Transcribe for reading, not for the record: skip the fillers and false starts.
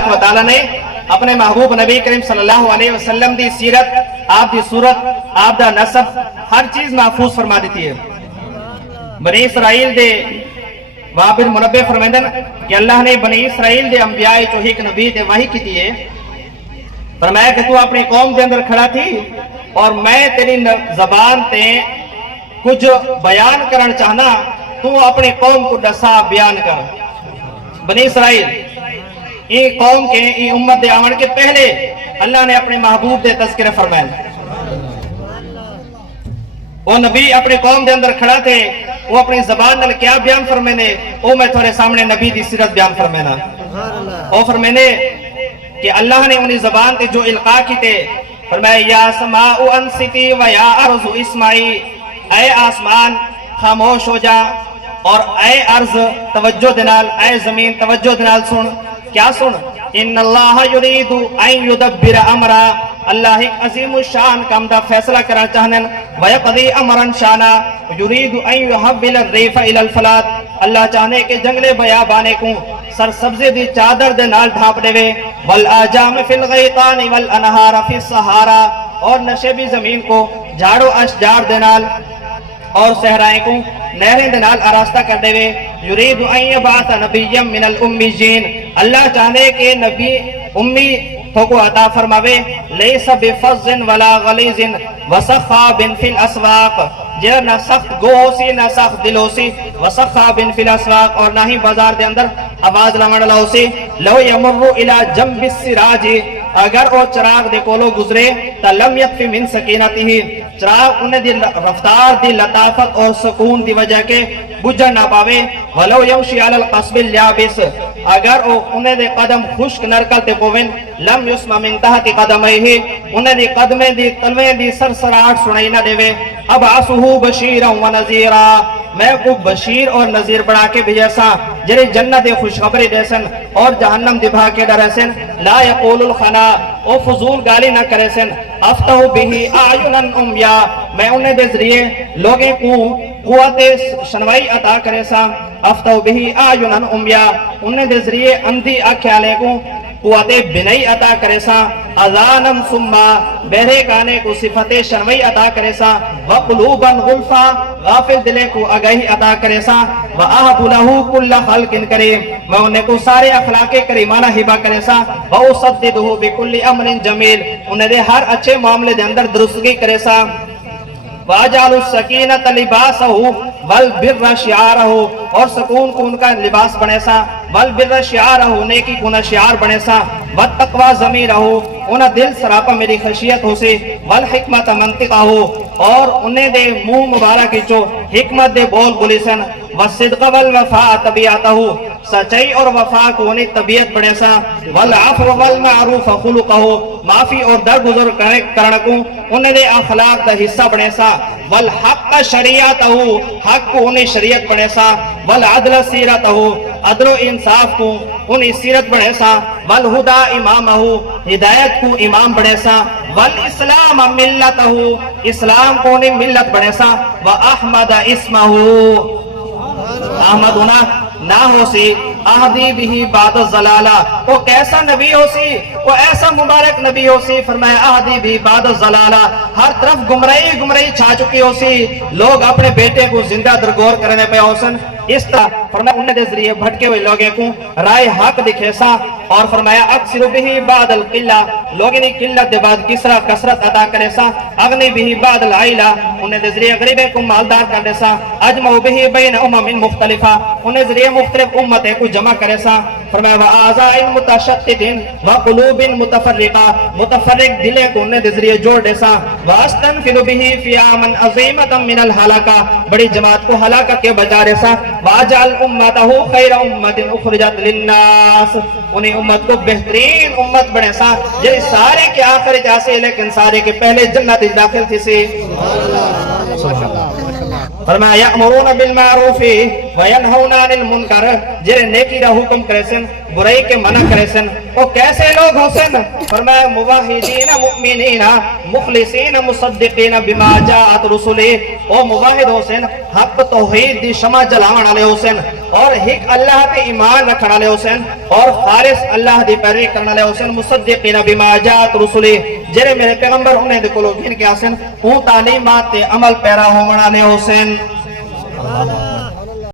تبارک و تعالی نے اپنے محبوب نبی کریم صلی اللہ علیہ وسلم دی سیرت، آپ دی صورت، آپ دا نسب ہر چیز محفوظ فرما دیتی ہے۔ بنی اسرائیل دے وابر منبع فرمیندن کہ اللہ نے بنی اسرائیل دے انبیاء جو ایک نبی دے وحی کی تھی ہے، فرمایا کہ تو اپنی قوم دے اندر کھڑا تھی اور میں تیری زبان تے کچھ بیان کرن چاہنا، تو اپنی قوم کو دسا بیان کر۔ بنی اسرائیل یہ قوم کے یہ امت دے آمن کے پہلے اللہ نے اپنے محبوب دے تذکرہ فرمائے۔ وہ نبی اپنے قوم دے اندر کھڑا تھے، وہ اپنی زبان نال کیا بیان فرمینے، وہ میں تھوڑے سامنے نبی دی سیرت بیان فرمینا۔ وہ فرمینے کہ اللہ نے انہی زبان تے جو القاء کی تے فرمایا یا سماء انصتی و یا ارض اسمعی، اے آسمان خاموش ہو جا اور اے ارض توجہ دنال، اے زمین توجہ دنال سن۔ کیا سن؟ ان اللہ یرید ان یدبر امرا، اللہ ایک عظیم الشان کام دا فیصلہ کرنا چاہنن، ویقضی امرا شانا یرید ان یحول الریف الى الفلات، اللہ چاہنے کہ جنگلے بیابانے کو سرسبزی دی چادر دے نال ڈھانپ دے وے، والآجام فی الغیطان والانہار فی الصحارا، اور نشے بھی زمین کو جھاڑو اشجار دے نال اور صحرائیں کو نہریں دے نال آراستہ کر دے وے، یرید ان یبعث نبیا من الامجین، اللہ چاہنے کہ نبی امی تو کو عطا فرماوے، لیس بفظ ولا غلیظ وسخاب فی الاسواق، جہاں نہ سخت گو ہو سی نہ سخت دل ہو سی، وسخاب فی الاسواق، اور نہ ہی بازار دے اندر آواز لمڑ ہو سی، لو یمر الی جنب السراج، اگر وہ چراغ دے کولو گزرے تا لم یکفی من سکینتہ، چراغ انہیں دی رفتار دی لطافت اور سکون دی وجہ کے بجھن نہ پاوے، ولو یمشی علی القصب الیابس، اگر وہ انہیں دے قدم خشک نرکل تے پوین، لم یسمع من تحت قدمہ، انہیں دی قدمیں دی تلویں دی سرسراہٹ سنائی نہ دے وے، ابعثہ بشیرا و نذیرا، میں کو بشیر اور نذیر بڑھا کے بھیجا جنہیں جنت خوشخبری دے سن اور جہنم دی بھا کے ڈرے سن، لا یقول الخنا، او فضول گالی نہ کرے سن، افتح بہی اعینا امیا، میں انہیں دے ذریعے لوگیں کو قوت شنوائی عطا کرے سا، افتح بہی اعینا امیا، انہیں دے ذریعے اندھی آنکھیں کو قوت بنائی عطا کرے سا، اذانم سما، بہرے کانے کو صفت شنوی عطا کرے سا، وقلوبا غلفا، غافل دلے کو اگہی عطا کرے سا، وَأَهْبُ لَهُ كُلَّ خَلْقٍ کریم، میں انہیں کو سارے اخلاق کریمانہ ہبہ کرے سا، وَأُصَدِّدُهُ بِكُلِّ أَمْرٍ جَمِيلٍ، انہیں دے ہر اچھے معاملے دے اندر درستگی کرے سا، وَأَجْعَلُ السَّكِينَةَ لِبَاسَهُ وَالْبِرَّ شِعَارَهُ، اور سکون کو ان کا لباس بنے سا، وَالْبِرَّ شِعَارَهُ، نیکی کو نہ شعار بنے سا، وَالتَّقْوَى ضَمِيرَهُ، انہیں دل سراپا میری خشیت ہو سے، وَالْحِکْمَةَ مَنْطِقَهُ، اور انہیں دے منہ مبارک چو حکمت دے بول بولی سن، وَالصِّدْقَ وَالْوَفَاءَ طَبِيعَتَهُ، سچائی اور وفا کو انہیں طبیعت بنے سا، وَالْعَفْوَ وَالْمَعْرُوفَ خُلُقَهُ، معافی اور درگزر کرنے کو انہیں دے اخلاق دا حصہ بنے سا، وَالْحَقَّ شَرِيعَتَهُ، حق کو انہیں شریعت بنے سا، وَالْعَدْلَ سِيرَتَهُ، عدل و انصاف کو انہیں سیرت بنے سا، وَالْهُدَى إِمَامَهُ، ہدایت کو امام بنے سا، وَالْإِسْلَامَ مِلَّتَهُ، اسلام کو انہیں ملت بنے سا، وَأَحْمَدَ اسْمَهُ، احمد ہونا نہ ہو سی، اہدی بھی بعد الضلالہ، وہ کیسا نبی ہو سی، وہ ایسا مبارک نبی ہو سی، فرمایا اہدی بھی بعد الضلالہ، ہر طرف گمراہی چھا چکی ہو سی، لوگ اپنے بیٹے کو زندہ درگور کرنے پہ ہو سن، اس طرح فرمایا انہیں دے ذریعے بھٹکے ہوئے لوگیں کو رائے حق دکھے سا، اور فرمایا اکثر بھی بعد القلہ، لوگیں نے قلت دے بعد کثرت عطا کرے سا، اغنی بھی بعد العائلہ، انہیں دے ذریعے غریبے کو مالدار کر دے سا، اجمع بھی بین امم مختلفہ، انہیں ذریعے مختلف امتیں کو جمع کرے سا، فرمایا وَآزَائٍ مُتَشَتِّدٍ وَقُلُوبٍ مُتَفَرِّقَةٍ، متفرق دلے کو انہیں دے ذریعے جوڑ دے سا، وَأَسْتَنْفِلُ بِهِ فِيَامًا عَظِيمَةً مِنَ الْحَلَقَةِ، بڑی جماعت کو ہلاکت کے بچا دے سا، وَأَجْعَلْ أُمَّتَهُ خَيْرَ أُمَّةٍ أُخْرِجَتْ لِلنَّاسِ، انہیں امت کو بہترین امت بنے سا، جی سارے کے آخر جاسے لیکن سارے کے پہلے جنت داخل تھی سی، فرمایا یأمرون بالمعروف وینہون عن المنکر جڑے نیکی دا حکم کرے سن برائی کے منع کرے سن وہ کیسے لوگ ہو سن فرمایا موحدین مؤمنین مخلصین مصدقین بما جاءت رسلہ او موحد ہو سن حق توحید دی شمع جلاون والے ہو سن اور ایک اللہ تے ایمان رکھن والے ہو سن اور خالص اللہ دی پیروی کرن والے ہو سن مصدقین بما جاءت رسلہ جڑے میرے پیغمبر انہیں دے کولوں گھن کے آسن اون تعلیمات تے عمل پیرا ہون والے ہو سن